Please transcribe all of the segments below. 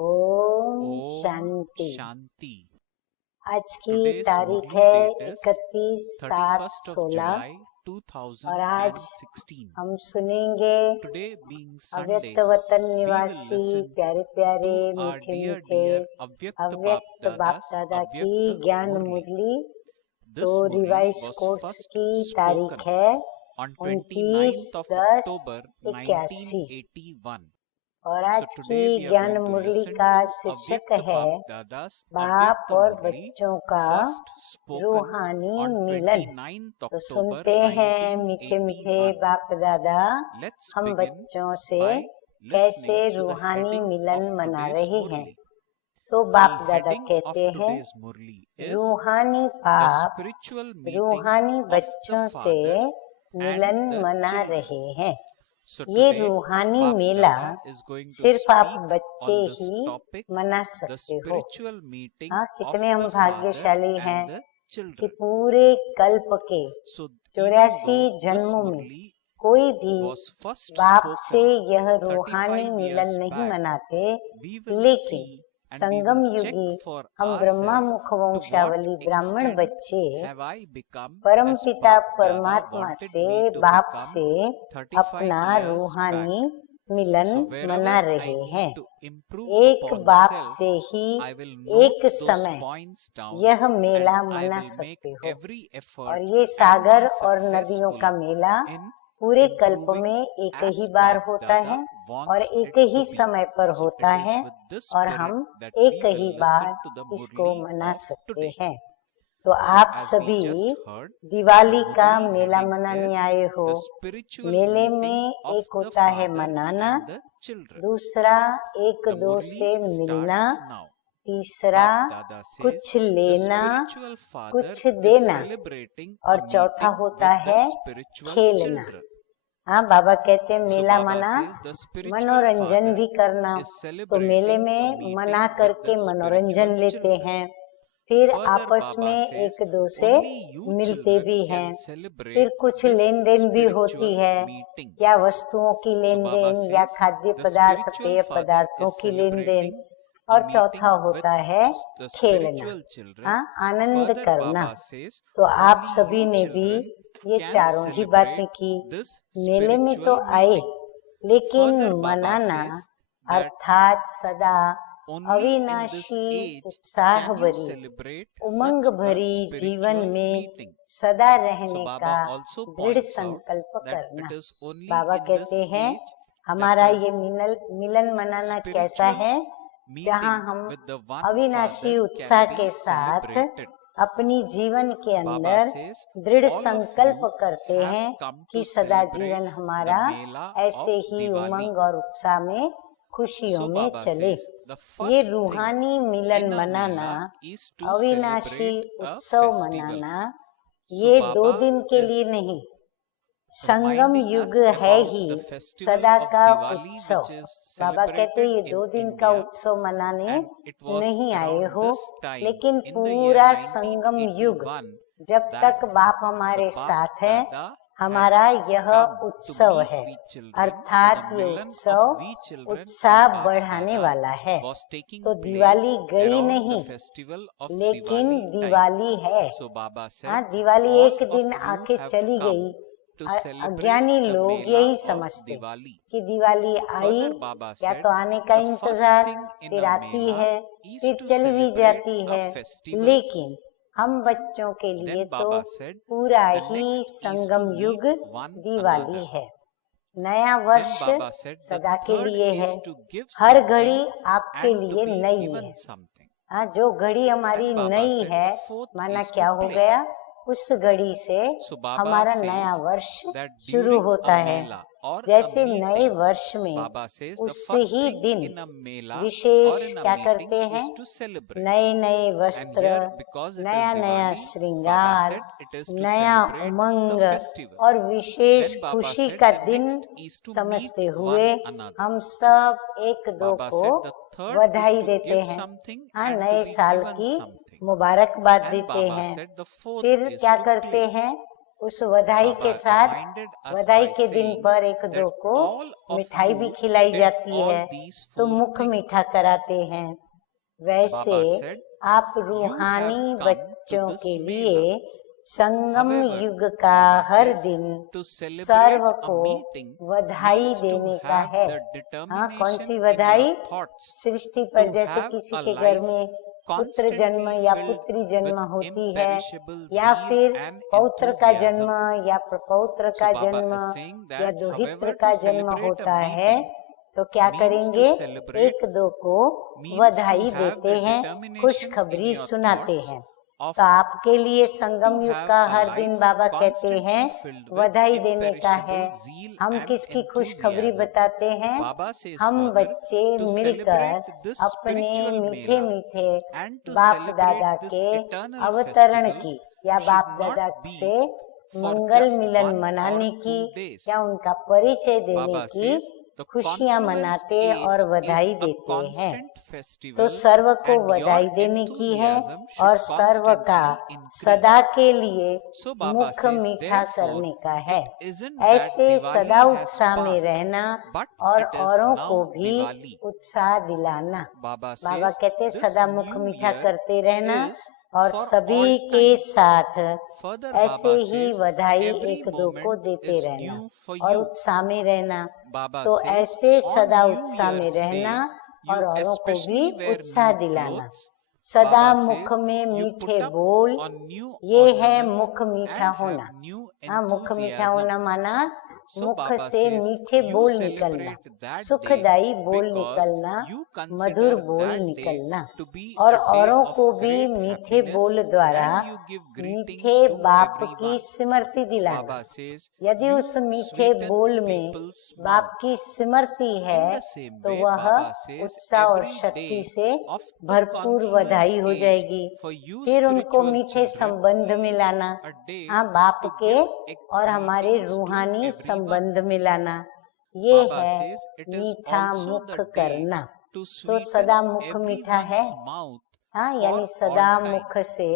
ओम ओम शांति। शांति। आज की Today's तारीख Murli है date is 31/7/16 July और आज 2016. हम सुनेंगे Today being अव्यक्त Sunday, वतन we will निवासी listen प्यारे प्यारे to our मीठे dear मीठे Avyakta अव्यक्त बाप Bapdada's दादा की Avyakta ज्ञान Murli. मुरली। This तो Murli revise was course first की spoken तारीख है on 29 29th of दस October 81 1981. और So आज today की we are ज्ञान going to मुरली listen का to शीर्षक Avyakta है Bapdada's बाप Avyakta और Murli, बच्चों का first spoken रूहानी on मिलन। 29th तो October सुनते हैं मीठे मीठे 1981. बाप दादा Let's हम begin बच्चों से by कैसे listening to the रूहानी heading मिलन of मना today's रहे हैं। Murli. तो The बाप दादा heading of कहते हैं today's Murli is रूहानी the बाप spiritual meeting रूहानी of the बच्चों से Father मिलन and the मना children. रहे हैं। So ये today रूहानी Bap Mela Dada is going to सिर्फ आप speak बच्चे on this ही topic, मना the सकते हो। spiritual meeting हाँ, of कितने हम the Father भाग्यशाली हैं and the कि children. पूरे कल्प के So even 84 though this जन्मों में Murli कोई भी was first बाप से spoken यह रूहानी 35 मिलन years नहीं back, मनाते, we will लेकिन see and we Sangam will check युगी for हम ब्रह्मा ourselves मुख to what वंशावली ब्राह्मण extent बच्चे have I become परम as पिता Bap Dada परमात्मा wanted से me to बाप become से 35 अपना years back. रूहानी मिलन So मना wherever I रहे हैं। need to improve एक upon बाप self, से ही I will note एक those समय points down यह and मेला I मना will make सकते हो। every effort और ये and सागर be और नदियों का successful मेला in पूरे कल्प improving में एक as ही बार Bap होता Dada है और wants एक it ही to be. समय पर So होता it is है with this और spirit हम that एक we he will bar listen to the इसको Murli मना of सकते today. हैं। तो So आप as we सभी just heard, the दिवाली का Murli मेला heading मनाने is आए हो। the spiritual मेले meeting में of एक the होता है Father मनाना, and the children. दूसरा एक The दो Murli से मिलना, starts now. तीसरा Bap Dada says कुछ the लेना spiritual father कुछ is देना celebrating और a चौथा meeting होता with the है spiritual खेलना। children. हाँ, बाबा कहते हैं So मेला Baba मना says the spiritual मनोरंजन father भी करना। is तो मेले celebrating a में meeting मना with करके the मनोरंजन spiritual लेते children. हैं, फिर Further, आपस Baba में says एक दो से only you मिलते children भी can हैं, celebrate फिर कुछ this लेन देन भी होती spiritual है, meeting. या वस्तुओं की So लेन Baba देन या says खाद्य the पदार्थ spiritual पेय father पदार्थों is की लेन देन, celebrating a और meeting चौथा with होता है the खेलना। spiritual children. हाँ, आनंद Further, करना। Baba says तो आप only सभी you ने भी children ये can चारों ही celebrate बातें की। this मेले में तो spiritual आए, meeting. लेकिन Further, Baba मनाना says that अर्थात सदा only in this अविनाशी age उत्साह can you भरी celebrate उमंग such a भरी जीवन spiritual में meeting. सदा So रहने Baba का also दृढ़ points out संकल्प that करना। it is only Baba in कहते this हैं age हमारा that ये मिलन मनाना कैसा spiritual है, जहाँ meeting हम with the one अविनाशी Father उत्साह can के be साथ celebrated. अपनी जीवन के Baba अंदर says दृढ़ all of संकल्प you करते have हैं come कि to सदा celebrate जीवन the हमारा Mela ऐसे of ही Diwali. उमंग और उत्साह में खुशियों So में Baba चले। says the ये first thing रूहानी मिलन in a मनाना, Mela is to अविनाशी celebrate a उत्सव festival. मनाना, So ये 2 Baba दिन के is लिए नहीं, संगम reminding युग us है about ही the festival सदा of का Diwali उत्सव। which is बाबा कहते celebrated ये in 2 दिन का India, उत्सव मनाने and it was नहीं आए around हो, this time लेकिन in the year पूरा संगम युग 1981 जब that तक बाप the हमारे Bap साथ है, Dada had हमारा यह come to उत्सव meet है। we children. अर्थात So the ये Milan उत्सव of we children उत्साह and Bap बढ़ाने Dada वाला है। was taking तो place दिवाली गई around the नहीं, festival of लेकिन Diwali time. दिवाली है। So Baba said हाँ, दिवाली all एक of दिन you आके have चली come गई। to celebrate अज्ञानी the लोग Mela यही of समझते Diwali. कि दिवाली आई, Further, Baba या said तो आने का the first इंतजार, thing in फिर a आती Mela है, is फिर to चली भी celebrate जाती a है। festival. लेकिन हम बच्चों के लिए Then तो Baba said पूरा the he next is to Sangam meet युग one दिवाली another. है। नया Then वर्ष Baba said the सदा के third लिए है, is to give her something घड़ी आपके and to लिए be नई given है। something. हाँ, जो घड़ी हमारी Then Baba नई said है, the fourth माना is क्या to हो play. गया, उस घड़ी से So Baba हमारा नया says वर्ष that शुरू during होता a है। Mela or a जैसे नए meeting, वर्ष में Baba says the उस first ही thing दिन in a Mela or wishes in a क्या meeting करते is हैं, to celebrate. नए नए And वस्त्र, here, because it नया is नया Diwali, Baba श्रृंगार, said it is to नया celebrate उमंग the festival. और विशेष Then Baba खुशी said का the दिन next is to meet समझते one हुए another. हम सब एक दो Baba को said the third is बधाई to देते give हैं। something हाँ, and नए to be साल given की something. मुबारकबाद And देते Baba हैं। said the fourth फिर is क्या to करते play. हैं, उस बधाई के Baba साथ reminded us बधाई by के दिन saying पर एक दो that को all of मिठाई भी you खिलाई did जाती all है, these तो four मुख things. मीठा कराते हैं। वैसे Baba said, आप "You have रूहानी come to बच्चों this के mela." लिए संगम However, युग का Baba हर says, दिन to celebrate सर्व a को meeting बधाई means to देने का have है। the हाँ, कौन सी determination in बधाई? your thoughts सृष्टि पर to जैसे have किसी a के घर life में पुत्र जन्म constantly या filled पुत्री जन्म with होती है, imperishable या zeal फिर and पौत्र का जन्म enthusiasm. या प्रपौत्र So का Baba जन्म is saying या that दोहित्र however का to जन्म celebrate होता a है, meeting तो क्या means करेंगे? to celebrate एक दो को means बधाई to have देते the हैं, determination in खुशखबरी your सुनाते thoughts हैं। of तो आपके लिए to संगम युग have का a हर दिन life बाबा कहते हैं constantly filled with बधाई देने का है। imperishable zeal हम and किसकी खुशखबरी enthusiasm. बताते हैं? Baba says हम further, बच्चे to मिलकर celebrate this अपने spiritual मीठे mela मीठे and to बाप दादा celebrate this के eternal अवतरण festival की या should बाप not दादा be से for Mangal just Milan 1 or मनाने की 2 days. या उनका परिचय देने Baba की says the खुशियां confluence मनाते age और is बधाई a देते हैं। constant तो festival सर्व को and your बधाई देने की है enthusiasm और should सर्व का constantly increase. सदा के लिए So Baba मुख says मीठा therefore करने का है। it isn't that ऐसे Diwali सदा has उत्साह में passed, रहना but और it is औरों now को भी Diwali. उत्साह दिलाना। Baba बाबा says कहते this सदा मुख new मीठा year करते रहना is और for सभी all के time. साथ Further ऐसे Baba ही says बधाई every एक दो को moment देते is रहना new for और you. उत्साह में रहना। Baba तो says ऐसे on सदा New उत्साह में Year's रहना day और you औरों को भी especially wear उत्साह new दिलाना। clothes. सदा Baba मुख says में you मीठे put up बोल, on new ये है ornaments मुख मीठा and होना। have new हाँ, मुख मीठा enthusiasm. होना माना So मुख Baba से says मीठे you बोल निकलना, celebrate that day सुखदायी बोल because निकलना, you मधुर consider बोल that day निकलना to be और a day औरों of को भी great मीठे happiness बोल द्वारा and you give greetings मीठे to बाप की everyone. स्मृति दिलाना। Baba says यदि you उस मीठे sweeten बोल में people's बाप mouth. की स्मृति In है the same तो way, वह Baba says उत्साह और every शक्ति day से of the भरपूर confluence बधाई हो age जाएगी। for you फिर उनको spiritual मीठे children संबंध में is लाना, a day हाँ, बाप to के give और हमारे greetings to रूहानी everyone. संबंध में लाना। ये Baba है says it is मीठा also मुख the day करना। to तो sweeten सदा मुख मीठा है, everyone's mouth हाँ, for यानी all सदा time. मुख से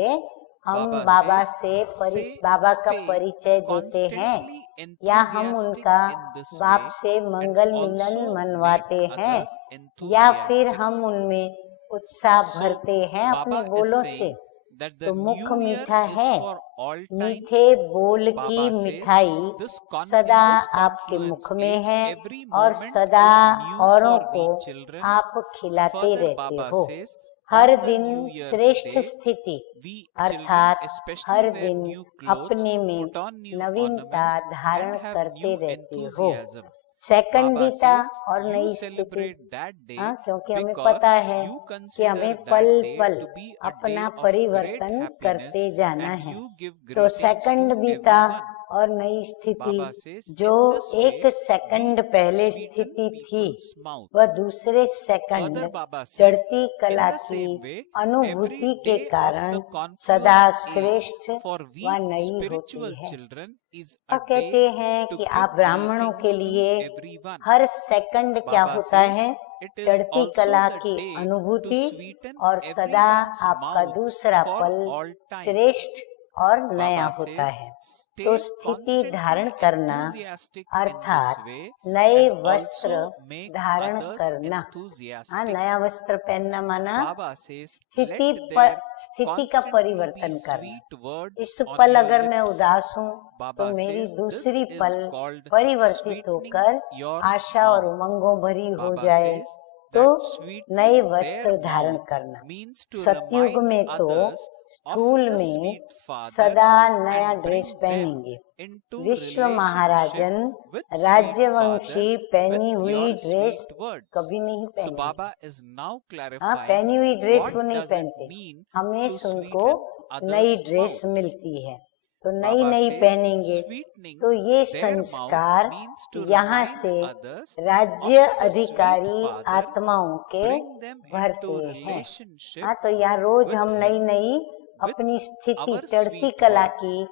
हम Baba बाबा says, से say, बाबा का stay परिचय देते हैं constantly या हम enthusiastic उनका in this बाप way से and Mangal Milan also मनवाते make हैं others या फिर enthusiastic. हम उनमें उत्साह So भरते हैं अपने Baba is बोलों से। saying that the तो मुख new year मीठा is है, for all time. मीठे बोल की Baba says मिठाई this सदा in this आपके मुख confluence में age है every और moment सदा is new औरों for को we children. आप खिलाते Further रहते Baba हो। says हर on the दिन New Year's श्रेष्ठ day स्थिति we अर्थात children especially हर wear दिन new clothes, अपने में put on new नवीनता ornaments धारण and have करते new रहते हो। enthusiasm. सेकंड Baba बीता says और you नई स्थिति, celebrate that day हाँ, क्योंकि हमें because पता है you कि consider हमें that पल day पल to be a day अपना of great परिवर्तन happiness करते जाना and है। you give तो greetings सेकंड to बीता everyone. और नई स्थिति Baba says जो in this way एक सेकंड we पहले sweeten स्थिति थी people's mouth. वह दूसरे सेकंड Further Baba said चढ़ती in कला the की same way अनुभूति every के day of कारण the सदा confluence age श्रेष्ठ for व we नई spiritual होती है। children is और a day कहते हैं to कि give आप ब्राह्मणों के greetings to लिए everyone. हर सेकंड क्या Baba होता says है? it is चढ़ती also कला the की day to अनुभूति sweeten और सदा everyone's आपका mouth दूसरा for पल all time. श्रेष्ठ और नया Baba होता says है। तो stay स्थिति धारण constantly करना enthusiastic in this अर्थात way नए and वस्त्र also make धारण others करना। हाँ, enthusiastic. नया वस्त्र पहनना माना Baba says स्थिति let there स्थिति का constantly परिवर्तन be करना। sweet words इस on पल your अगर मैं lips. उदास हूँ तो Baba मेरी says this दूसरी is पल called परिवर्तित sweetening होकर your आशा और mouth. उमंगों भरी हो Baba जाए। says तो that नए sweetening वस्त्र their धारण mouth करना। means to सतयुग remind में तो others of स्थूल the में sweet Father सदा नया and ड्रेस bring them पहनेंगे। into विश्व relationship महाराजन with sweet राज्यवंशी Father पहनी with हुई your ड्रेस sweet words. कभी नहीं So पहनेंगे। Baba is now हाँ, clarifying पहनी हुई ड्रेस what वो नहीं does it पहनते, mean हमें to उनको sweeten नई others' ड्रेस mouth. मिलती है तो नई Baba नई says पहनेंगे। sweetening तो ये their mouth संस्कार means to यहाँ remind से others राज्य of the sweet अधिकारी Father, आत्माओं के bring them भरते into हैं। relationship हाँ, तो यहाँ रोज with हम him, नई नई with अपनी स्थिति our चढ़ती sweet कला words. की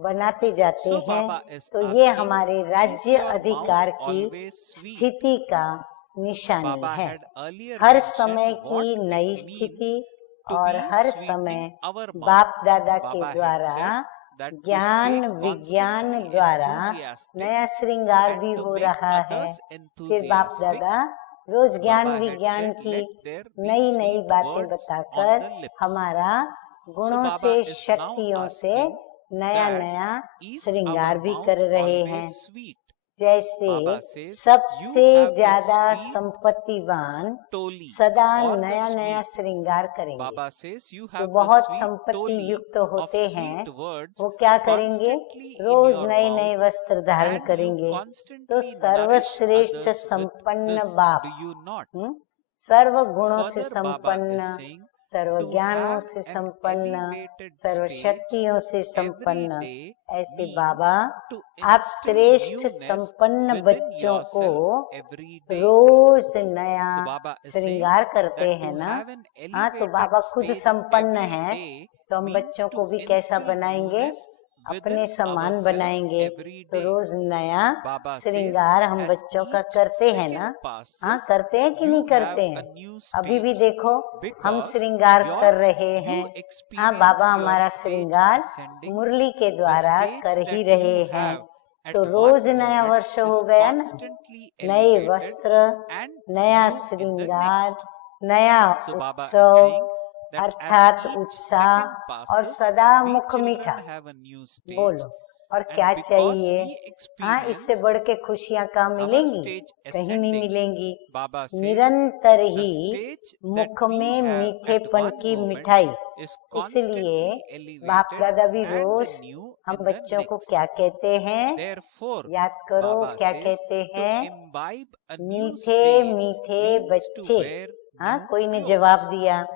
बनाते जाते So हैं। Baba is तो ये asking, हमारे is राज्य your mouth अधिकार की always sweet? स्थिति का निशानी Baba है। had earlier हर mentioned समय what की it नई means स्थिति to और be हर sweetening समय our mouth. बाप दादा के Baba had द्वारा said that to ज्ञान stay विज्ञान constantly द्वारा enthusiastic नया श्रृंगार and भी to हो make रहा है। others फिर बाप enthusiastic, दादा रोज ज्ञान Baba had विज्ञान said, की let there be नई नई sweet बातें words on बताकर the lips. हमारा So गुणों Baba से is now शक्तियों से asking नया that नया is श्रृंगार our भी mouth कर रहे हैं। always sweet? जैसे Baba says, you सबसे have the ज्यादा sweet संपत्तिवान toli सदा or the नया नया sweet. श्रृंगार करेंगे। Baba says, you जो have the बहुत sweet संपत्ति toli युक्त of होते हैं sweet words वो क्या करेंगे? constantly in रोज your नए नए mouth, वस्त्र धारण and you करेंगे। तो constantly nourish सर्वश्रेष्ठ others with संपन्न this, बाप, do you not? सर्व गुणों से Further, Baba संपन्न, is saying, serve to Gyano have से an संपन्न, elevated सर्व stage शक्तियों से every संपन्न, day ऐसे means बाबा to आप instill श्रेष्ठ newness संपन्न within बच्चों को yourself every day. रोज नया So Baba is saying श्रृंगार करते that हैं to ना। have an हाँ, तो elevated बाबा खुद stage संपन्न every हैं, day तो हम means बच्चों को to भी कैसा instill बनाएंगे? newness अपने within समान ourselves बनाएंगे। every तो day. रोज नया Baba says, श्रृंगार हम as बच्चों का each करते हैं ना। second हाँ, passes, करते हैं कि you नहीं have करते a हैं? new अभी भी stage देखो हम because श्रृंगार your कर रहे you हैं। हाँ, experience बाबा your हमारा stage श्रृंगार ascending, मुरली के the द्वारा stage कर ही that रहे you हैं। have at तो one रोज नया moment वर्ष हो is गया ना, constantly नए elevated वस्त्र, and नया new in the श्रृंगार, next. नया So Baba is उत्सव saying that as अर्थात each उत्साह second और passes, सदा we मुख children मीठा। have a new stage, बोलो, और and क्या because चाहिए? we हाँ, इससे experience बढ़ के खुशियाँ कहाँ our मिलेंगी? stage कहीं नहीं ascending, मिलेंगी। Baba says निरंतर the ही stage that मुख we में have at मीठेपन one की moment मिठाई। is इसलिए constantly बाप elevated दादा भी and रोज new हम in the बच्चों को next. क्या कहते हैं? Therefore, याद करो Baba क्या says कहते to हैं? imbibe a new मीठे stage मीठे means to बच्चे। wear हाँ, new कोई ने clothes. जवाब दिया।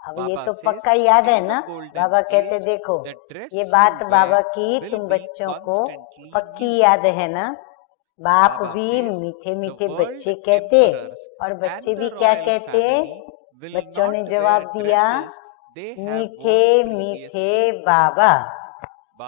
अब ये Baba तो says पक्का याद है in ना। the golden बाबा कहते age, देखो the dress ये you बात बाबा wear की will तुम be बच्चों को constantly पक्की new. याद है ना। बाप Baba भी says मीठे the मीठे world बच्चे कहते emperors और बच्चे and भी the क्या royal कहते? family will बच्चों ने not जवाब wear दिया dresses they have मीठे worn मीठे previously. बाबा।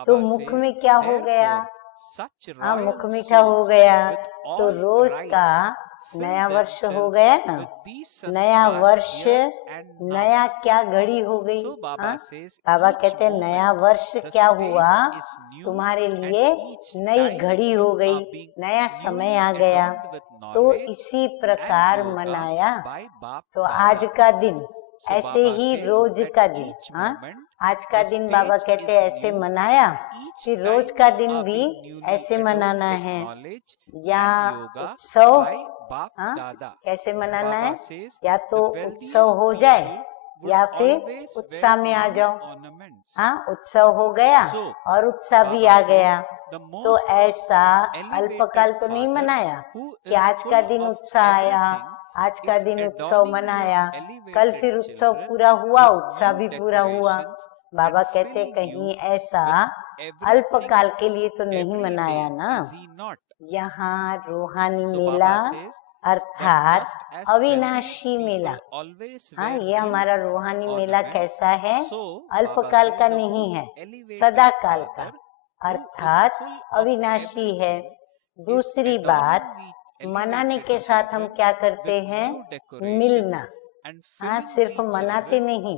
तो Baba मुख says, में क्या हो गया? therefore, such हाँ, मुख royal मीठा हो souls गया। with तो all रोज का rights fill नया वर्ष हो themselves गया ना। with these नया sanskars वर्ष, here and now. नया क्या घड़ी हो गई? So Baba हाँ, says बाबा each कहते हैं नया moment वर्ष the क्या stage हुआ? is new तुम्हारे and लिए each नई time घड़ी you हो गई, are being नया समय newly आ गया। adorned with तो knowledge इसी and प्रकार yoga मनाया। by Bap तो Dada. आज का दिन So ऐसे Baba he says rose at का दिन, each हाँ, moment आज का the दिन बाबा stage कहते is ऐसे new मनाया, and each फिर time रोज का you दिन are भी being newly ऐसे adorned मनाना with है। knowledge या and yoga उत्सव, by Bap हाँ, Dada. कैसे मनाना है? Baba says या तो the उत्सव wealthiest हो जाए people would या फिर always उत्साह wear में आ new जाओ। ornaments. हाँ, उत्सव हो गया So और उत्साह भी Baba आ says गया। the तो most ऐसा elevated अल्पकाल तो नहीं father मनाया who कि is आज का full दिन of उत्साह आया, everything आज का is दिन उत्सव adorning मनाया, his कल elevated फिर उत्सव children पूरा हुआ, with उत्साह new भी पूरा हुआ। decorations बाबा and कहते filling कहीं you ऐसा with everything अल्पकाल के लिए तो नहीं every मनाया day, ना। is he not? यहाँ रूहानी So Mela Baba says that अर्थात just as अविनाशी wealthiest मेला, people always हाँ, wear ये new हमारा रूहानी मेला ornaments, कैसा है? so Baba अल्पकाल says का the नहीं most है, elevated सदा काल का, father who is अर्थात full of अविनाशी है। everything is दूसरी बात, adorning मनाने elevated के साथ हम children क्या करते with हैं? new decorations मिलना। and हाँ, filling सिर्फ the मनाते children नहीं,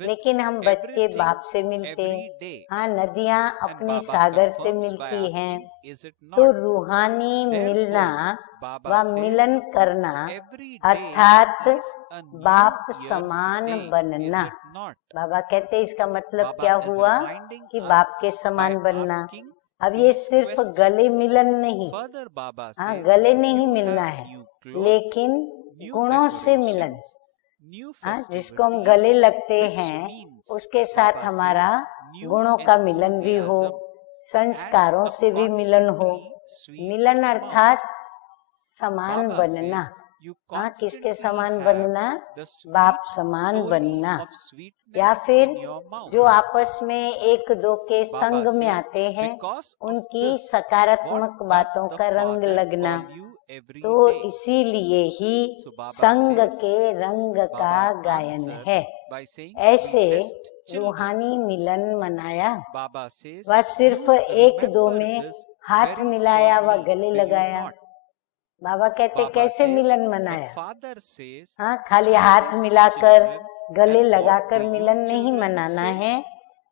with लेकिन हम बच्चे everything बाप से मिलते। every day. हाँ, नदियाँ And अपने Baba सागर से confirms by मिलती हैं। asking, is it तो not? रूहानी मिलना Therefore, Baba व says मिलन करना every day अर्थात is a new बाप year's समान day, is बनना। it not? बाबा कहते हैं इसका मतलब Baba क्या is हुआ reminding कि us बाप के by समान बनना। asking अब ये these सिर्फ questions. गले मिलन नहीं, Further, Baba हाँ, says गले नहीं you मिलना have है, new clothes, लेकिन new गुणों से मिलन। decorations, new हाँ, जिसको हम गले festivities, लगते which हैं means उसके साथ Baba हमारा says new गुणों का मिलन भी हो, enthusiasm संस्कारों and a से भी मिलन हो। constantly sweet मिलन mouth. अर्थात समान Baba बनना। says you हाँ, किसके constantly समान have बनना? the बाप sweet समान toli बनना। of या sweetness फिर in your mouth. जो आपस में एक दो के Baba संग में says आते हैं, because of उनकी this, सकारात्मक what बातों does का the रंग Father लगना। call you every तो day? इसीलिए ही So Baba संग says, के रंग का Baba गायन answers है। by saying ऐसे sweetest children. रूहानी मिलन मनाया, Baba says वह सिर्फ you एक दो remember में this हाथ very मिलाया व fondly, गले do you लगाया। not? बाबा कहते Baba कैसे says मिलन the मनाया? Father says हाँ, खाली हाथ sweetest मिलाकर children, गले and what लगाकर do you मिलन नहीं children मनाना say? है।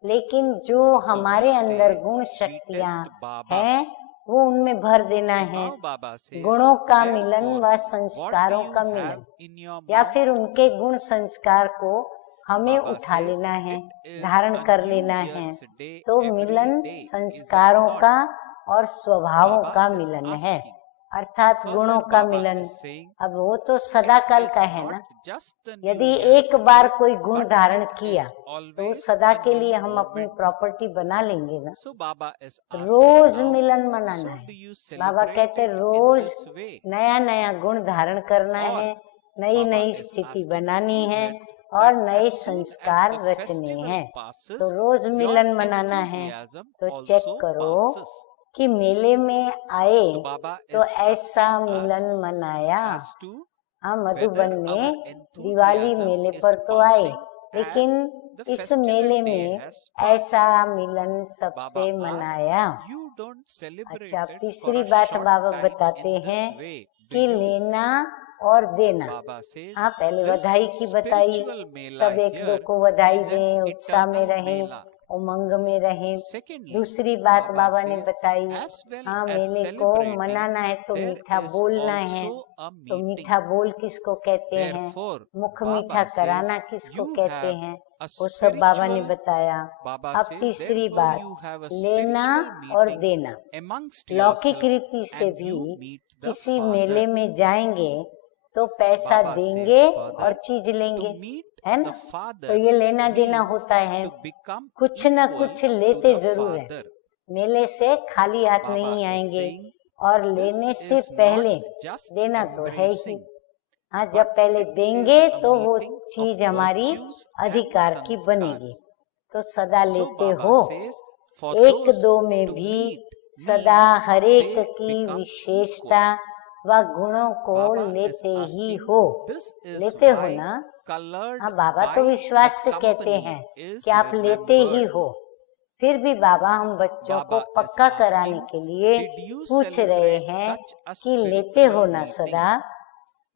लेकिन जो So हमारे we अंदर say, गुण शक्तियां sweetest Baba. हैं वो उनमें भर देना So है। now Baba says, गुणों का मिलन therefore, व what do संस्कारों you का have मिलन, in your या mouth? फिर उनके गुण संस्कार को हमें Baba उठा says, लेना है, it is धारण a कर New लेना है। Year's day तो every Milan day, is it संस्कारों not? का और स्वभावों Baba का is मिलन है, asking. अर्थात Further, गुणों का Baba मिलन। is saying, अब वो तो सदा it काल is का है ना। not just the New यदि Year's एक बार day, कोई गुण but धारण it किया is तो always सदा a के new लिए हम अपनी moment. प्रॉपर्टी बना लेंगे ना। So Baba is asking rose now, मिलन मनाना so है। do you बाबा celebrate कहते it in rose this way? नया नया गुण धारण करना Or है, नई Baba नई is स्थिति asking, बनानी is है it और that नए as soon as संस्कार the रचने festival हैं। passes, तो रोज your मिलन मनाना है। enthusiasm तो चेक also करो passes? कि मेले में आए So Baba तो is ऐसा asking us मिलन मनाया। as to हाँ, whether मधुबन our में दिवाली enthusiasm मेले is पर तो आए, passing as लेकिन the इस festival मेले day में has passed. ऐसा मिलन सबसे Baba मनाया। asks, you don't celebrate अच्छा, it for तीसरी a बात short बाबा time बताते in हैं this way, do कि you? लेना और देना। Baba says, हाँ, पहले this बधाई की बताई, spiritual mela सब एक दो here को बधाई is an दें, उत्साह में eternal रहें, mela. उमंग में रहें। Secondly, दूसरी बात Baba बाबा ने says, बताई, as well हाँ, as मेले को celebrating, मनाना है तो there मीठा is बोलना है। also a तो meeting. मीठा बोल किसको कहते हैं, Therefore, मुख Baba मीठा says, कराना किसको you कहते have हैं, a वो सब बाबा ने spiritual, बताया। Baba अब says, तीसरी therefore बात, you have a लेना spiritual और meeting देना। amongst लौकिक yourself रीति से and भी you meet the किसी Father. मेले में जाएंगे तो पैसा Baba देंगे says further, और चीज to लेंगे, meet है the ना। तो Father ये लेना देना means होता है, to become कुछ न equal कुछ to लेते the जरूर है। Father. मेले से खाली हाथ Baba नहीं is आएंगे, saying, और this लेने से is पहले not just देना तो है ही। embracing, हाँ, but जब पहले it देंगे is a तो वो meeting of चीज हमारी virtues and अधिकार की बनेगी। sanskars. तो सदा So लेते Baba हो, says, for एक those दो में to भी meet सदा means हरेक they की become विशेषता equal. व गुणों को Baba is लेते ही asking, हो। this is लेते हो why ना। colored हाँ, बाबा तो by विश्वास the से कहते company हैं is कि आप लेते ही remembered. हो। फिर भी बाबा हम बच्चों को Baba is पक्का कराने asking, के लिए did you पूछ रहे celebrate हैं such a कि लेते हो spiritual ना meeting? सदा।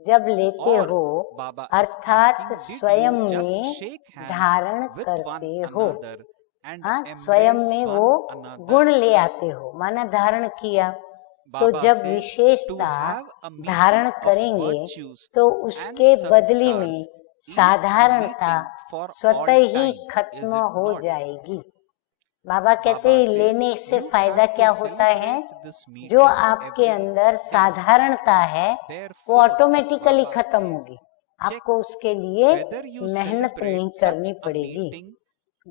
जब लेते Or हो Baba is अर्थात asking, did स्वयं you just में shake hands धारण with one करते हो। another and हाँ, स्वयं embrace में one वो another? गुण ले आते हो, माना धारण किया। तो Baba जब says, to विशेषता have a धारण meeting of करेंगे virtues तो and उसके बदली में sanskars is a साधारणता meeting for all स्वतः ही time, is खत्म it हो not? जाएगी। बाबा कहते Baba हैं says, लेने से you फायदा have क्या to होता है, celebrate this meeting जो आपके every अंदर day. साधारणता है वो Therefore, ऑटोमेटिकली Baba खत्म says, होगी, check आपको उसके लिए whether you मेहनत नहीं celebrate करनी such a पड़ेगी। meeting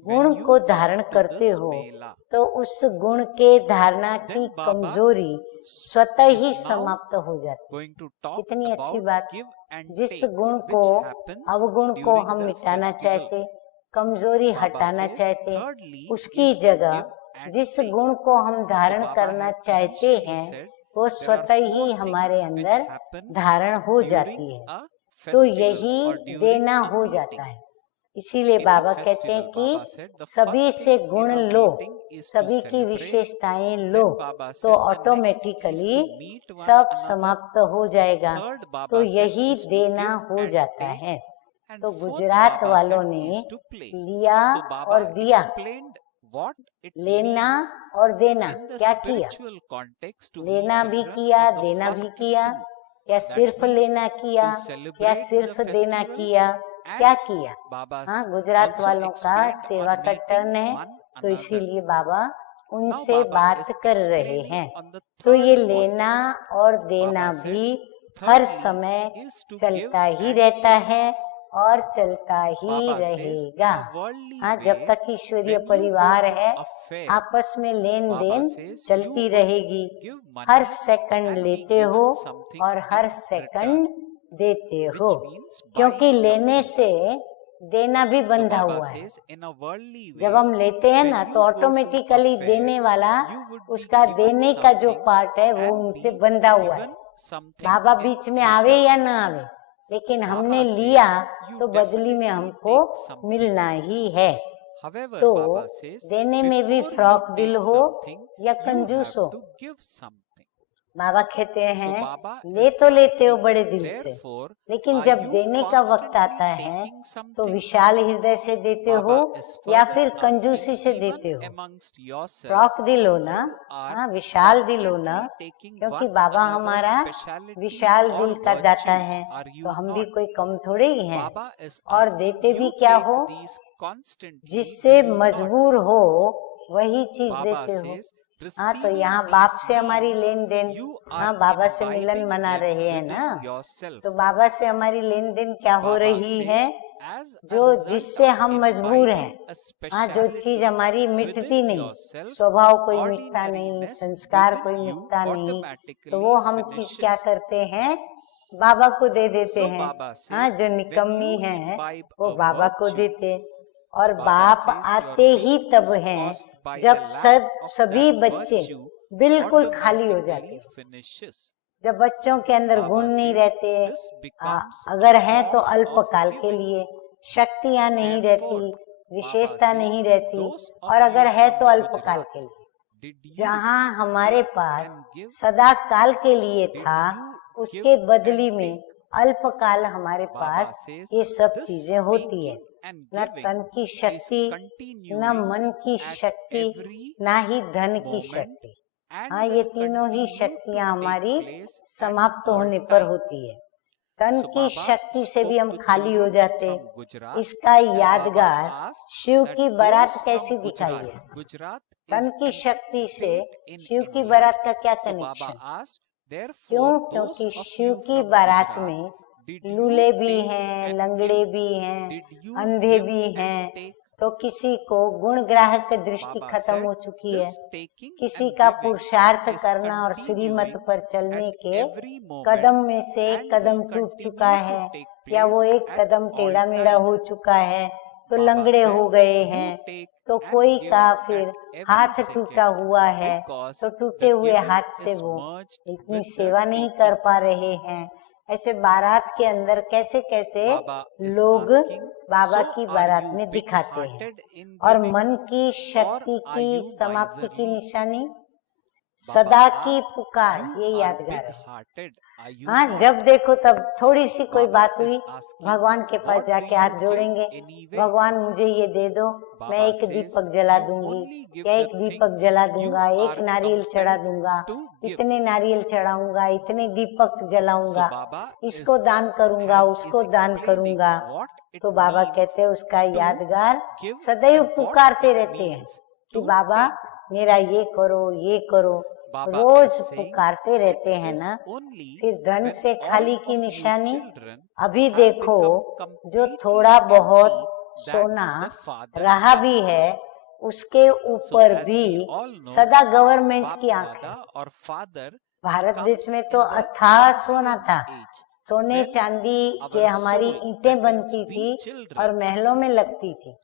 गुण when को you धारण come to करते this हो mela. तो उस गुण के धारणा की Then Baba कमजोरी स्वतः is ही now समाप्त हो जाती है। going to talk कितनी अच्छी about बात। give and जिस take, गुण which को happens अवगुण को during हम the मिटाना festival. चाहते, कमजोरी Baba हटाना says, चाहते, thirdly उसकी is to जगह give and जिस take. गुण को हम So धारण Baba करना had चाहते initially हैं said वो there are स्वतः ही four हमारे things which अंदर happen धारण हो during जाती है। a तो festival यही or during देना a हो meeting. जाता है। इसीलिए In a बाबा कहते हैं festival, Baba कि said, the सभी first से thing गुण in a low, meeting is to सभी की celebrate. विशेषताएं लो, Then Baba तो said the next is automatically to meet one सब another. समाप्त हो जाएगा। Third, तो Baba said, यही is to देना give हो and जाता take. है। And तो fourth, गुजरात Baba वालों said, ने is to play. लिया So और Baba दिया, explained what it लेना means और देना in the क्या किया, spiritual context to लेना me भी children किया, on the देना भी first किया, two. या That सिर्फ means लेना किया, to या celebrate सिर्फ the देना festival किया, क्या and किया। Baba हाँ, गुजरात also वालों का explained सेवा on का meeting टर्न है, one तो another. इसीलिए बाबा Now उनसे Baba बात is कर रहे explaining हैं। on the तो ये third point. लेना और देना Baba said, भी हर thirdly समय is to give चलता ही and रहता take. है और चलता ही Baba says, in रहेगा। a worldly हाँ, जब way, तक ईश्वरीय when you परिवार go to है a fair, आपस में लेन Baba देन says, चलती you would रहेगी। give her money second and be लेते हो given something और हर in return, सेकंड देते हो, which means क्योंकि buying लेने something. से देना भी So बंधा Baba हुआ है। says, in a worldly जब way, हम लेते हैं when ना you तो go to a automatically fair, देने वाला you would be उसका given देने का जो something पार्ट है वो and उनसे be बंधा हुआ है। given something बाबा in बीच में आवे return. या ना आवे, लेकिन हमने Baba लिया says, you तो बदली में definitely हमको take something. मिलना ही है। However, तो Baba says, देने में भी before you फ्रॉक दिल take हो something, या you कंजूस have हो, to give something. बाबा कहते हैं Baba ले is तो लेते हो बड़े दिल से, Therefore, लेकिन are जब you देने का वक्त constantly आता है taking तो something? विशाल हृदय से देते हो Baba is या further फिर asking, कंजूसी से even देते हो। amongst yourself, फ्रॉक दिल हो ना, you are हाँ विशाल दिल हो ना, constantly taking क्योंकि one बाबा another's हमारा speciality विशाल or दिल का दाता virtue. है, Are तो you हम भी not? कोई कम थोड़े ही हैं। Baba is और asking, देते भी you क्या take हो, these constantly, जिससे do you not? मजबूर हो वही चीज Baba देते हो। says, हाँ तो receiving यहाँ these बाप से हमारी means लेन देन, you हाँ are बाबा से मिलन imbibing मना them रहे हैं within ना, yourself. तो बाबा से हमारी लेन देन क्या हो Baba रही says, है, as a जो result जिससे of हम मजबूर imbibing हैं। a हाँ जो चीज speciality हमारी मिटती within नहीं, yourself, स्वभाव कोई मिटता नहीं, ordinariness संस्कार कोई within you मिटता नहीं, तो automatically वो हम चीज क्या finishes. करते हैं, बाबा को दे देते So हैं। Baba हाँ says, जो when निकम्मी you है imbibe वो a बाबा को virtue, देते, और Baba बाप says your आते ही तब weakness हैं caused by जब the सब lack of सभी that बच्चे virtue बिल्कुल खाली हो जाते automatically हैं। finishes. जब बच्चों के अंदर गुण Baba नहीं says रहते, this becomes अगर a हैं तो form of अल्पकाल के giving. लिए, शक्तियां नहीं Therefore, रहती, Baba विशेषता says, नहीं रहती, those और of अगर you है from तो अल्पकाल Gujarat, के लिए। did you जहाँ हमारे take पास and give? सदा काल के लिए Did था, you उसके give बदली and में take? अल्पकाल हमारे Baba पास says ये सब this चीजें होती है। taking and न giving तन की is शक्ति, न continuing मन की at शक्ति, every न ही धन की moment शक्ति। and हाँ will ये तीनों ही continue to शक्तियां take हमारी place at समाप्त all होने पर time. होती है। तन So की Baba शक्ति से भी spoke हम to खाली हो children जाते। from Gujarat इसका and Baba यादगार asked शिव that की those बारात from कैसी दिखाई Gujarat, है। Gujarat तन is की an शक्ति से state in शिव की India. बारात का क्या So Baba connection? asked, therefore क्यों? those क्योंकि of शिव you की from बारात Gujarat, में did you लूले भी take हैं, and लंगड़े give? भी हैं, Did you अंधे give भी and हैं, take? तो किसी को गुण ग्राहक दृष्टि Baba खत्म said, हो चुकी है। this taking किसी and का giving पुरुषार्थ is करना और श्रीमत continuing पर चलने at के every moment कदम में से एक and कदम will टूट continue चुका to है, take या वो place एक at कदम all टेढ़ा मेढ़ा time. हो चुका है, तो Baba लंगड़े said, हो गए you हैं, take तो and कोई give का at फिर every हाथ टूटा second हुआ है, because तो टूटे the हुए giving हाथ से is वो merged इतनी with the सेवा नहीं कर taking. पा रहे हैं। ऐसे बारात के अंदर कैसे कैसे Baba is लोग asking, बाबा so की are बारात you में दिखाते हैं। big-hearted in और giving मन की or शक्ति are की you समाप्ति की miserly? निशानी Baba सदा की asked, पुकार, you ये are यादगार है। big-hearted, are you हाँ not? जब देखो तब थोड़ी सी कोई Baba बात is हुई, asking, भगवान के पास what do जाके you हाथ give जोड़ेंगे, anyway? भगवान मुझे ये दे दो, मैं Baba एक says, दीपक जला you दूंगी, only give या the एक दीपक things जला you दूंगा, एक are नारियल चढ़ा compelled दूंगा, to give. इतने नारियल चढ़ाऊंगा, इतने दीपक So जलाऊंगा, Baba इसको दान करूंगा, is उसको दान explaining करूंगा। what it तो बाबा means कहते हैं उसका to यादगार give सदैव and what पुकारते it रहते हैं means कि to बाबा take. मेरा ये करो, ये करो, Baba रोज is saying पुकारते रहते it हैं is ना। only फिर धन when से all खाली की of you निशानी children अभी have देखो, become जो completely थोड़ा बहुत empty that सोना the Father रहा भी has. है, उसके So ऊपर as भी we all know, सदा गवर्नमेंट Bap की आंख है। Dada or Father Bharat comes देश में in तो the अथाह सोना influence था, age सोने when चांदी के our हमारी soul, ईंटें that means बनती we थी और children, महलों में लगती थी।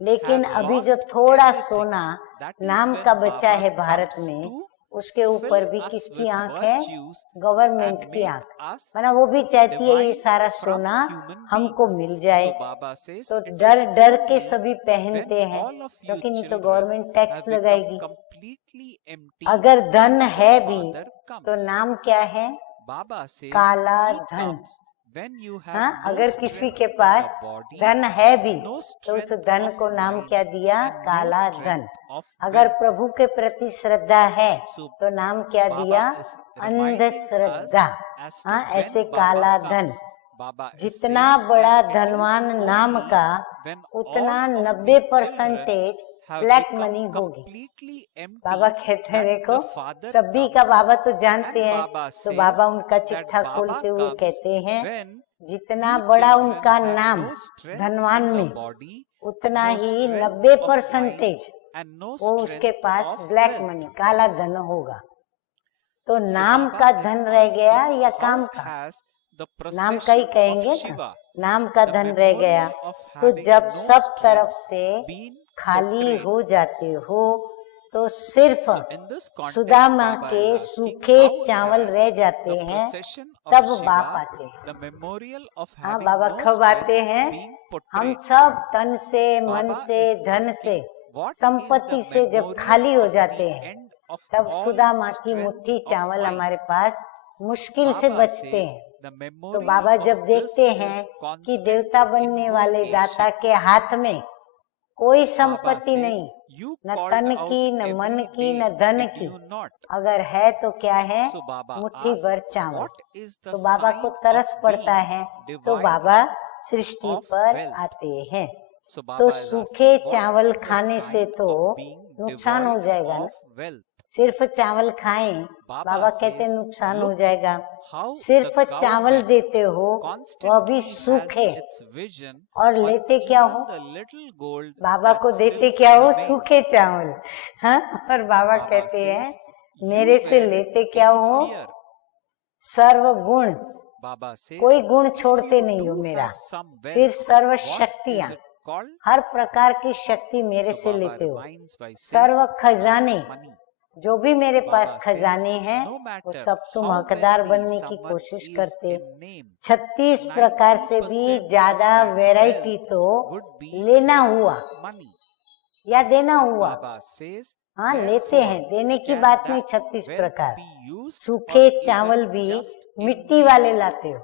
लेकिन have अभी जो lost थोड़ा everything. सोना That is नाम when का बचा Baba है भारत comes में, to उसके fill ऊपर भी us किसकी with आंख है? virtues गवर्नमेंट and की make आंख। us माना वो भी चाहती है ये divine सारा from सोना human हमको beings. मिल जाए, So Baba says तो it डर is डर के only सभी when पहनते हैं, all of you क्योंकि नहीं तो children government tax have become लगाएगी। completely empty अगर धन that है the भी Father तो comes. नाम क्या है? Baba says काला he धन। comes when you have हाँ, no अगर किसी strength के in पास the body, धन है भी no तो उस strength धन of को नाम mind क्या दिया? and no काला धन। strength of अगर wealth. प्रभु के प्रति श्रद्धा है So तो नाम क्या दिया? Baba is reminding us अंधश्रद्धा। as to हाँ, when ऐसे Baba काला धन। comes. Baba is जितना saying बड़ा that it is धनवान नाम only का, when उतना all of 90% you children have black become money होगी। completely बाबा empty कहते हैं that देखो, the Father सभी का comes. बाबा तो जानते And हैं, Baba तो says बाबा उनका that चिट्ठा Baba खोलते हुए comes कहते हैं when जितना you बड़ा children उनका have नाम no strength धनवान in the में, body, उतना no he strength 90% of mind and no वो उसके strength pass of black wealth. Money काला धन होगा। तो So नाम Baba का is धन रह गया asking, या how काम का? has the नाम का ही procession of कहेंगे ना, Shiva, नाम का the धन रह गया। memorial of तो having जब no सब तरफ strength, से been खाली portrayed? हो जाते हो तो सिर्फ So in this context, Sudama Baba के is asking, सूखे how चावल has रह जाते the हैं, procession of तब बाप Shiva, आते हैं। the memorial of हाँ, having बाबा no कब आते strength, हैं? being हम portrayed? सब तन से, मन Baba से, is धन से, asking, what is संपत्ति the से जब memorial खाली हो of जाते the हैं, end of तब all सुदामा की strength मुट्ठी of चावल wine. हमारे पास मुश्किल से Baba बचते says हैं। the तो memory बाबा of जब this देखते is हैं कि constant देवता बनने वाले दाता invocation. के हाथ में कोई Baba संपत्ति says, नहीं, you न called तन out की, न मन every की, day, न धन did की, you not? अगर है तो क्या है, So Baba मुट्ठी asked, भर चावल। what is the तो बाबा को sign तरस of पड़ता being है, तो devoid बाबा सृष्टि of पर wealth? आते हैं। So तो Baba is सूखे asking, what चावल is the खाने से sign तो of being नुकसान हो devoid जाएगा ना, of wealth? सिर्फ चावल खाएं, Baba बाबा कहते says, नुकसान हो look जाएगा। how सिर्फ the चावल government देते हो वह भी constantly has सूखे, its vision और on लेते क्या even हो, the little gold Baba that को देते still क्या हो, remains. सूखे चावल। हाँ, और बाबा Baba कहते says, हैं you मेरे से were लेते क्या in हो, fear. सर्व गुण, Baba says, कोई गुण if छोड़ते you नहीं हो do मेरा, have some फिर wealth, सर्व what is शक्तियां, it called? हर प्रकार की शक्ति मेरे So से Baba लेते हो, reminds by saying, सर्व खजाने, money. जो भी मेरे पास Baba says, खजाने हैं no वो matter सब तुम how हकदार wealthy बनने की someone कोशिश is करते हो। in name, 36 प्रकार से भी 90% ज्यादा of that वैरायटी wealth तो would be लेना their हुआ money. या देना हुआ। Baba says, हाँ, लेते therefore, हैं, देने की can बात नहीं। that 36 wealth प्रकार be used or सूखे is चावल it भी just in मिट्टी thee? वाले लाते हो।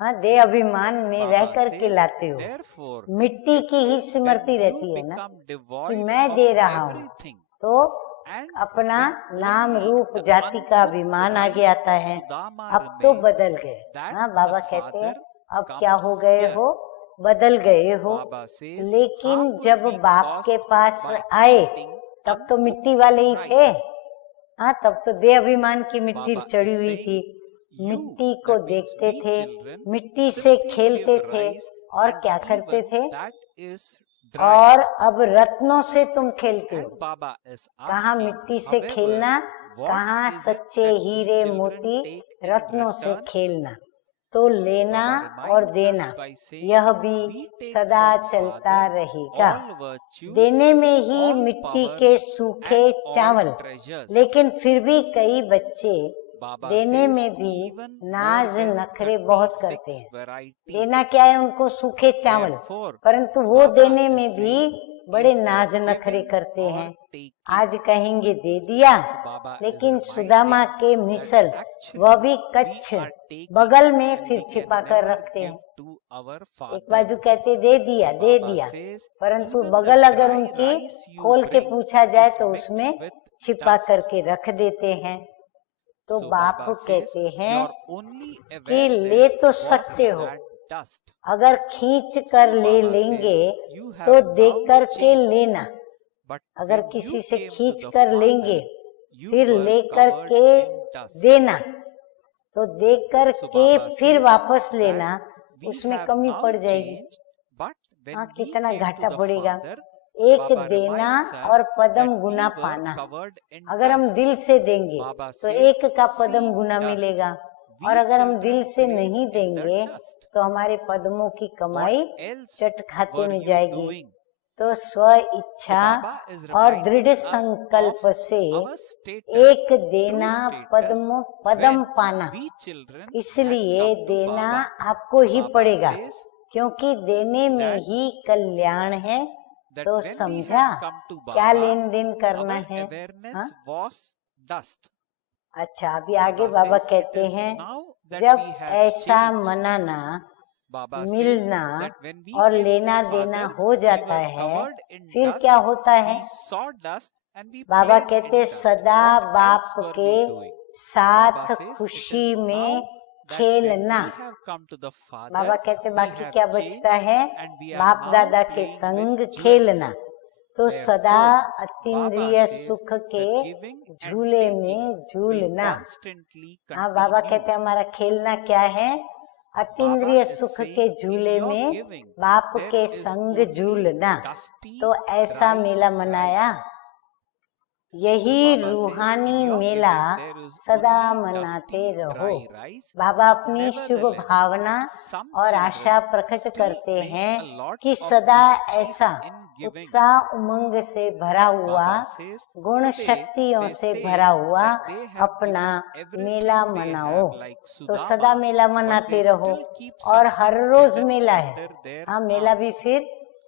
हाँ, दे अभिमान में रह Baba करके says, लाते हो। therefore, मिट्टी it की ही is when स्मृति you रहती है ना become कि devoid मैं of दे रहा हूँ, everything तो and अपना when नाम only रूप the जाति का uncooked अभिमान आगे rice आता of है। Sudama अब तो remains, बदल गए। that हाँ, the बाबा कहते हैं father अब क्या हो comes गए here. हो, बदल गए हो। Baba says, लेकिन harm would जब be बाप के caused पास by आए eating तब तो मिट्टी uncooked वाले ही थे। rice. हाँ, तब तो दे अभिमान की मिट्टी Baba चढ़ी is हुई saying, थी। you, मिट्टी को that means देखते we थे, children, मिट्टी से simply खेलते give थे, rice और and क्या करते even थे, that is dry. और अब रत्नों से तुम खेलते And हो। Baba is कहाँ asking, मिट्टी से however, खेलना, what कहाँ is it सच्चे that we हीरे children मोती take in रत्नों से return? खेलना। तो लेना Baba और reminds देना us by saying, यह भी we take सदा from चलता Father रहेगा। all virtues, देने में ही all मिट्टी powers के सूखे and all चावल, treasures. लेकिन फिर भी कई बच्चे Baba देने says, में भी even more नाज than नखरे बहुत 36 करते हैं। varieties. देना क्या है उनको, सूखे चावल, Therefore, परंतु वो Baba देने is में भी saying, बड़े is नाज there नखरे giving करते or हैं। taking? आज कहेंगे दे दिया, So Baba is लेकिन reminding सुदामा के that मिसल actually वह भी we कच्छ are taking बगल में and फिर we can छिपा कर never रखते give हैं। to our एक Father. बाजू कहते दे दिया दे Baba दिया, says, परंतु even बगल the अगर dry उनकी rice you खोल के bring पूछा जाए is तो mixed उसमें with छिपा dust. करके रख देते हैं। तो So बाप Baba says, कहते हैं your only कि ले awareness तो was सकते हो, that dust. अगर खींच कर So ले Baba लेंगे says, you तो have दे now करके changed. लेना, But अगर when किसी you से came to खींच the कर लेंगे Father, you फिर were ले covered करके in dust. देना, तो दे So करके Baba फिर says वापस that लेना, we उसमें have कमी now पड़ जाएगी। changed, but when हाँ, we कितना came to घाटा the पड़ेगा। Father, एक Baba देना reminds us और that Padma we Guna were पाना। covered in अगर हम dust. दिल से देंगे Baba तो says, एक का पदम see गुना dust. मिलेगा, We और अगर हम children दिल से played नहीं in the देंगे dust. तो हमारे पदमों की What कमाई else चट खाते were में you जाएगी। doing? तो स्व So इच्छा Baba is और reminding दृढ़ us संकल्प of से our status, एक true देना status, पदम when पाना, we children had इसलिए come to देना Baba. आपको ही Baba पड़ेगा, says क्योंकि देने में that ही कल्याण है। that तो when we समझा had come to क्या Baba, लेन देन करना our है। awareness हाँ? was dust. अच्छा, अभी आगे Baba बाबा says, it कहते is हैं now that जब we have ऐसा changed. मनाना, Baba says मिलना that when we और came to लेना देना Father, हो we जाता were है, covered in फिर dust. क्या होता है? We saw dust and we Baba played कहते in dust. सदा What बाप else were के we doing? साथ Baba says, it खुशी is में now that when खेलना। we have come to the Father, बाबा कहते we बाकी have क्या changed बचता है? and we are बाप now दादा के playing संग with jewels. खेलना। तो सदा Therefore, अतीन्द्रिय Baba says सुख the के giving and झूले taking में will झूलना। constantly हाँ, बाबा continue. कहते हमारा खेलना क्या है? Baba अतीन्द्रिय is सुख saying, के in झूले your में giving, बाप there के is संग only झूलना। dusty, तो ऐसा dry मेला मनाया। rice. So यही Baba says, रूहानी in your Mela giving, there is सदा only मनाते dusty, रहो। dry rice. बाबा अपनी शुभ Nevertheless, भावना some और आशा children प्रकट still करते make हैं a lot कि of सदा mischief ऐसा in giving. उत्साह उमंग से भरा हुआ, Baba says, गुण today शक्तियों they से say भरा हुआ that they have अपना given मेला everything they मनाओ। have like तो सदा Sudama, मेला but मनाते they रहो, still keep और something हर रोज hidden मेला है। under their हाँ, मेला भी arms. फिर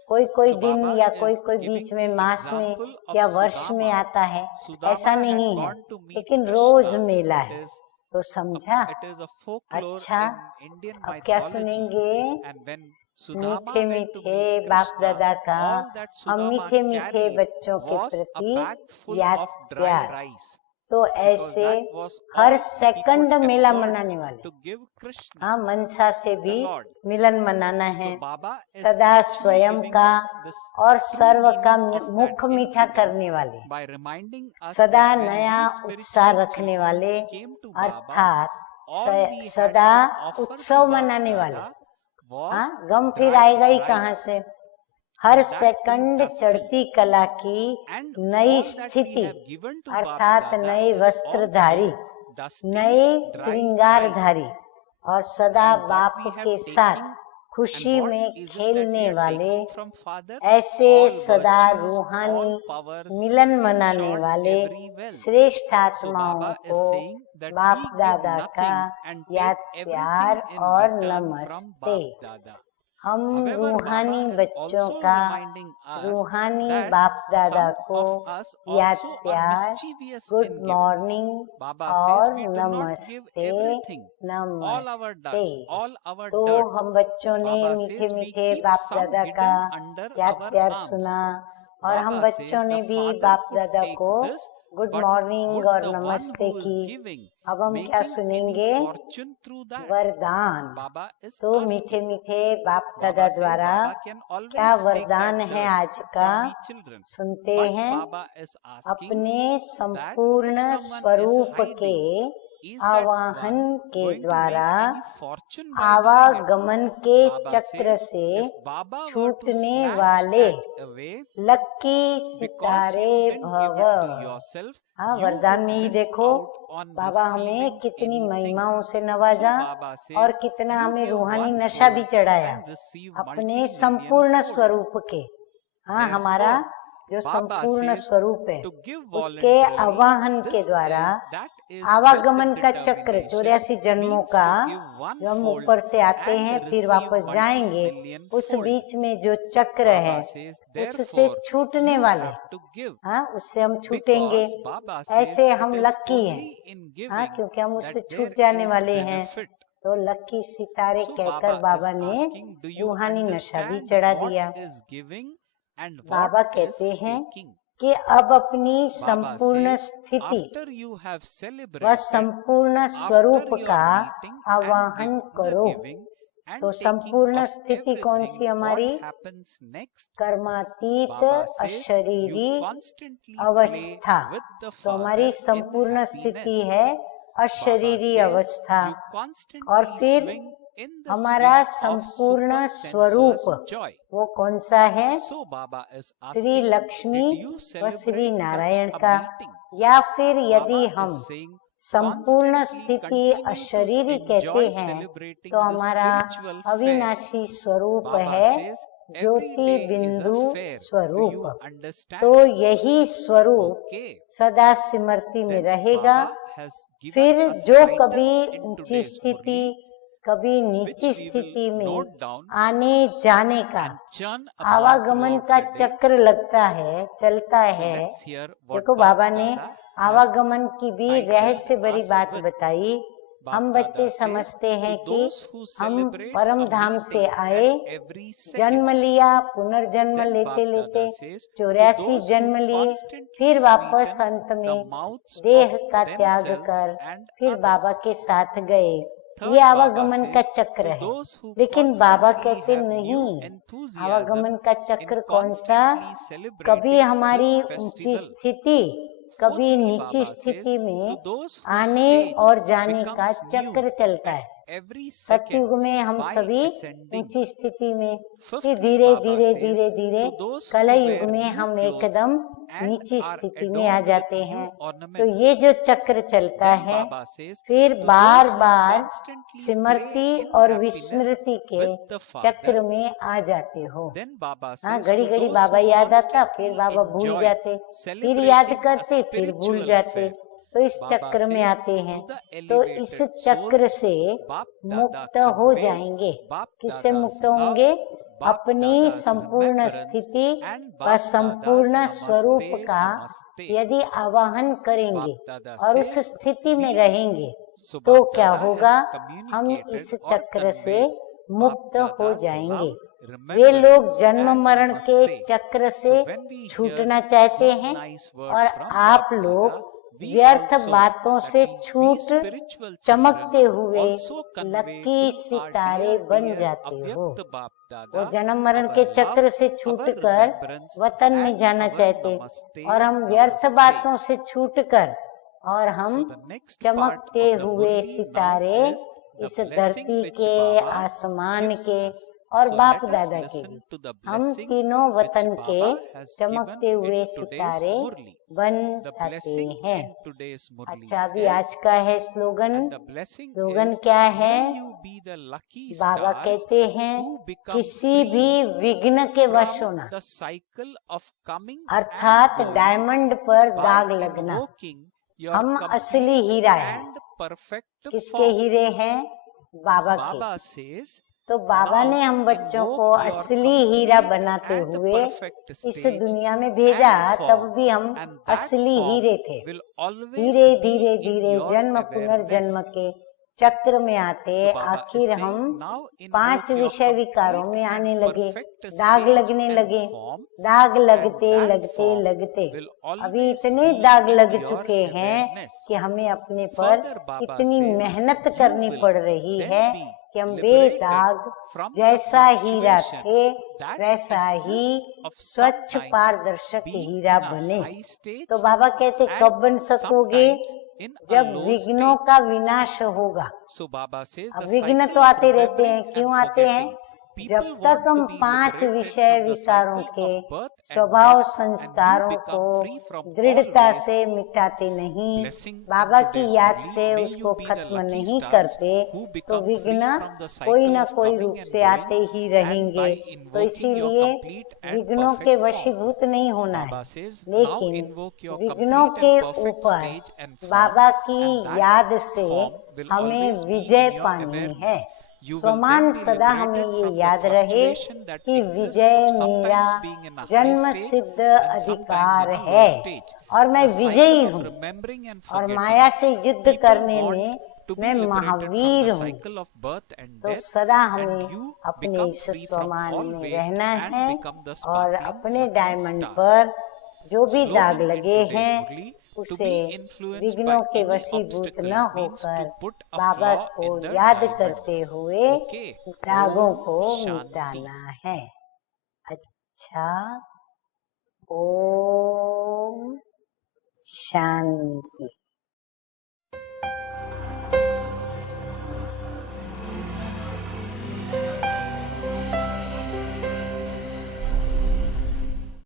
कोई कोई So दिन Baba या is कोई कोई giving बीच में the मास में example of या वर्ष में Sudama. आता है, Sudama ऐसा had नहीं है, gone to meet लेकिन रोज Krishna. मेला It है। is तो समझा? it is a folklore अच्छा, in Indian अब क्या mythology. सुनेंगे? And when Sudama मीठे went to मीठे meet बाप Krishna, दादा का all that हम Sudama मीठे मीठे carried बच्चों के was a प्रति bag full याद of dry प्यार। rice. तो Because ऐसे that was her all he second could Mela afford मनाने वाले। to give Krishna, हाँ, मनसा से the भी Lord. मिलन मनाना है, So Baba is सदा actually स्वयं giving का this और true सर्व का meaning of मुख that मीठा incident करने वाले, by reminding us सदा that when नया we उत्साह spiritual रखने वाले, children came to Baba, अर्थात all we had सदा to offer to उत्सव Baba मनाने वाले। was हाँ, गम फिर dry आएगा ही rice. कहाँ से? हर And that too second dusty. चढ़ती कला की And नई all that we स्थिति, have given to अर्थात Baba नए is वस्त्रधारी, also dusty, नए dry श्रृंगारधारी rice. और सदा And what बाप we have के taken, साथ and खुशी what में is it that खेलने we are वाले, taking from Father? ऐसे All सदा virtues, रूहानी all powers, मिलन in मनाने short, वाले every wealth. श्रेष्ठ So आत्माओं Baba is को saying that बाप we give दादा का nothing and याद take प्यार everything in और return from नमस्ते। Bap Dada. हम However, रूहानी Baba is बच्चों also का reminding us रूहानी that बाप दादा some को of us याद also are प्यार, mischievous good in giving. Morning Baba says और we do not give नमस्ते, everything, all our नमस्ते। all our तो dirt. हम बच्चों ने Baba मीठे says we मीठे keep बाप some दादा का hidden under याद our प्यार arms. सुना, और हम Baba बच्चों says ने the भी Father बाप could दादा take को this, good but morning would और the one नमस्ते who is की। giving अब हम क्या making सुनेंगे? any fortune through that? वरदान। Baba is तो asking. मीठे मीठे बाप दादा Baba says द्वारा Baba can always क्या take वरदान that है dirt आज का, from we children. सुनते But हैं। Baba is asking अपने that संपूर्ण if someone is स्वरूप के hiding, is that आवाहन one के going to द्वारा make any fortune by doing it? आवागमन के Baba चक्र says से if Baba were to छूटने snatch वाले that away, लक्की because सितारे you didn't भव। give it to yourself, हाँ, you वरदान would में ही miss देखो out on बाबा हमें receiving कितनी anything. महिमाओं से So नवाजा Baba और says कितना you हमें give रूहानी one नशा भी fold चढ़ाया and receive अपने multi-million संपूर्ण fold. स्वरूप के। हाँ, हमारा Therefore, जो Baba संपूर्ण says स्वरूप है to give उसके voluntarily, आवाहन के this द्वारा that is आवागमन with का चक्र determination 84 जन्मों means का, to give one जो हम fold ऊपर से आते and हैं फिर receive वापस जाएंगे, multi-million उस fold. बीच में जो चक्र है Baba says उससे therefore छूटने you वाले, have to give, हाँ, उससे हम छूटेंगे। because Baba says ऐसे it हम is लक्की हैं, only in हाँ, giving क्योंकि हम उससे that छूट there जाने is वाले हैं। benefit. तो लक्की सितारे So कहकर Baba is बाबा ने asking, do you रूहानी नशा भी understand चढ़ा what दिया। is giving and Baba what is कहते हैं taking? कि अब अपनी Baba संपूर्ण says स्थिति after you have व celebrated, संपूर्ण after स्वरूप your का meeting and आवाहन करो। giving and तो taking संपूर्ण of स्थिति कौन सी everything, हमारी? what happens next? कर्मातीत Baba says अशरीरी you constantly play अवस्था। with the तो Father हमारी in संपूर्ण स्थिति happiness. है Baba अशरीरी says अवस्था, you और constantly फिर swing in the हमारा swing of संपूर्ण super स्वरूप sensuous joy. वो कौन सा है? So Baba is Shri asking, Lakshmi did you व Shri celebrate such Narayan a का, meeting? या फिर यदि Baba हम is saying संपूर्ण constantly स्थिति continue to अशरीरी कहते enjoy हैं celebrating तो the हमारा spiritual fair. अविनाशी स्वरूप Baba है says every Jyoti day is बिंदु a fair. Do स्वरूप। you understand? तो यही स्वरूप Okay. सदा स्मृति में Then रहेगा। Baba has given फिर us जो titles कभी in ऊंची today's स्थिति Murli, कभी which नीची we स्थिति will में note down आने जाने का and churn upon आवागमन throughout का the day. चक्र लगता है, चलता So है। let's hear what देखो बाबा Bap ने Dada has आवागमन की भी titled रहस्य भरी us बात with. बताई। Bap हम Dada बच्चे says, समझते हैं to कि those who हम celebrate परम a धाम से meeting आए, at every जन्म second, लिया, पुनर्जन्म then लेते Bap लेते Dada says, to 84 those जन्म who लिए, constantly फिर वापस sweeten अंत the में mouths देह of का त्याग themselves कर and फिर बाबा others. के साथ गए। Third, ये Baba आवागमन का says, चक्र to है। those who लेकिन बाबा constantly कहते have new नहीं, enthusiasm आवागमन का in चक्र कौन सा? constantly कभी celebrating हमारी this ऊंची festival. स्थिति कभी Fourthly, नीची Baba says, स्थिति में to those whose आने stage और जाने का becomes चक्र new चलता at है। every सतयुग second में हम by सभी ascending. ऊंची स्थिति में, फिर Fifthly, धीरे Baba धीरे says, धीरे धीरे to those who कलयुग wear में new हम clothes एकदम and नीची are स्थिति में आ adorned जाते with हैं। new तो ornaments. ये जो चक्र चलता Then है, Baba says, फिर to bar those who bar constantly play Smriti in और happiness विस्मृति के with the चक्र Father, में आ जाते हो। then Baba हाँ, says, घड़ी to घड़ी those बाबा who याद आता, फिर constantly बाबा भूल enjoy जाते, फिर याद celebrating a करते, फिर भूल spiritual जाते। fair, तो इस Baba चक्र में says, आते हैं, to the तो इस elevated चक्र souls, से Bap Dada मुक्त हो conveys जाएंगे। Bap किससे Dada's मुक्त love, होंगे? Bap अपनी Dada's संपूर्ण remembrance, स्थिति and व Bap Dada's संपूर्ण स्वरूप Namaste, का Namaste. यदि आवाहन करेंगे Bap Dada और उस says, स्थिति में these रहेंगे So तो Bap क्या Dada होगा? has हम communicated इस or चक्र से conveyed मुक्त Bap हो Dada's जाएंगे। love, वे लोग remembrance जन्म and मरण के namaste. चक्र So से when we hear छूटना चाहते these हैं nice और words from आप Bap लोग Dada, we व्यर्थ also, बातों that से means we छूट spiritual चमकते children, हुए also convey lucky to our सितारे dear, बन dear जाते हो। Avyakt Bap वो Dada, जन्म मरण our के love, चक्र से our छूटकर remembrance वतन में and जाना our चाहते namaste, और हम व्यर्थ namaste. बातों से छूटकर और So हम the next part चमकते of the हुए Murli now सितारे is the इस blessing धरती which के, Baba आसमान gives के us. और So बाप let us दादा के listen भी to the हम blessing तीनों which वतन के Baba has चमकते given हुए in today's सितारे Murli. बन The जाते blessing हैं। in today's Murli अच्छा, अभी is, आज का है slogan. and the blessing slogan is, क्या है? may you be the lucky Baba stars कहते हैं who become किसी भी free विघ्न के वश from होना, the cycle of coming अर्थात and going डायमंड पर by दाग लगना। invoking your हम complete असली हीरा हैं। and perfect किसके form. हीरे हैं? बाबा के। Baba says, तो बाबा now ने हम बच्चों को invoke your असली हीरा complete बनाते and हुए perfect इस stage दुनिया में भेजा, and तब form, भी हम and that असली form हीरे थे। will always धीरे be धीरे in धीरे your जन्म awareness. पुनर्जन्म के चक्र में आते So Baba is आखिर saying, हम now 5 invoke your विषय विकारों में complete आने and लगे, perfect दाग stage लगने and लगे। form, दाग and लगते that लगते form लगते will अभी always इतने be दाग in लग your चुके हैं awareness. कि हमें अपने पर Further, Baba इतनी says, मेहनत you करनी will पड़ रही then है be कि हम liberated बेदाग from the जैसा हीरा fluctuation थे that वैसा ही exists of स्वच्छ sometimes पारदर्शक being हीरा in a बने। high stage तो बाबा कहते and कब बन सकोगे? sometimes in a जब low विघ्नों stage. का विनाश होगा। So Baba says अब the विघ्न cycle तो of आते रहते हैं, remembering क्यों and आते हैं? forgetting. जब People तक want हम to be 5 liberated विषय from the विकारों cycle के of birth and स्वभाव death, and you संस्कारों को become free from दृढ़ता always से मिटाते नहीं, blessing in बाबा की today's याद Murli. से May उसको you be the खत्म lucky नहीं stars करते, who तो become free विघ्न from the कोई cycle न of कोई coming रूप and से आते going, ही and रहेंगे। by तो invoking your इसीलिए complete and विघ्नों के perfect form. वशीभूत नहीं होना है, Baba says, now लेकिन invoke your विघ्नों complete के and perfect ऊपर stage and form, बाबा की and that याद से form will हमें always be Vijay in your पानी है। awareness. You will स्वमान then be सदा हमें liberated ये from the याद रहे fluctuation that कि exists विजय of मेरा sometimes being in a high जन्म stage सिद्ध and sometimes अधिकार in a है low stage. और मैं The विजयी cycle of हूँ remembering and और forgetting. माया से युद्ध People करने want में to be मैं liberated from महावीर the हूँ। cycle of birth and तो death, सदा and हमें you अपने become इस free from स्वमान all में waste रहना and है become the और sparkling अपने lucky डायमंड stars. पर जो भी दाग Slogan in लगे today's हैं Murli, to उसे be influenced विघ्नों by के any वशीभूत obstacle न means to होकर put a बाबा flaw को in the याद diamond. करते हुए Okay. दागों Om को Shanti. मिटाना है। अच्छा, ओम शांति।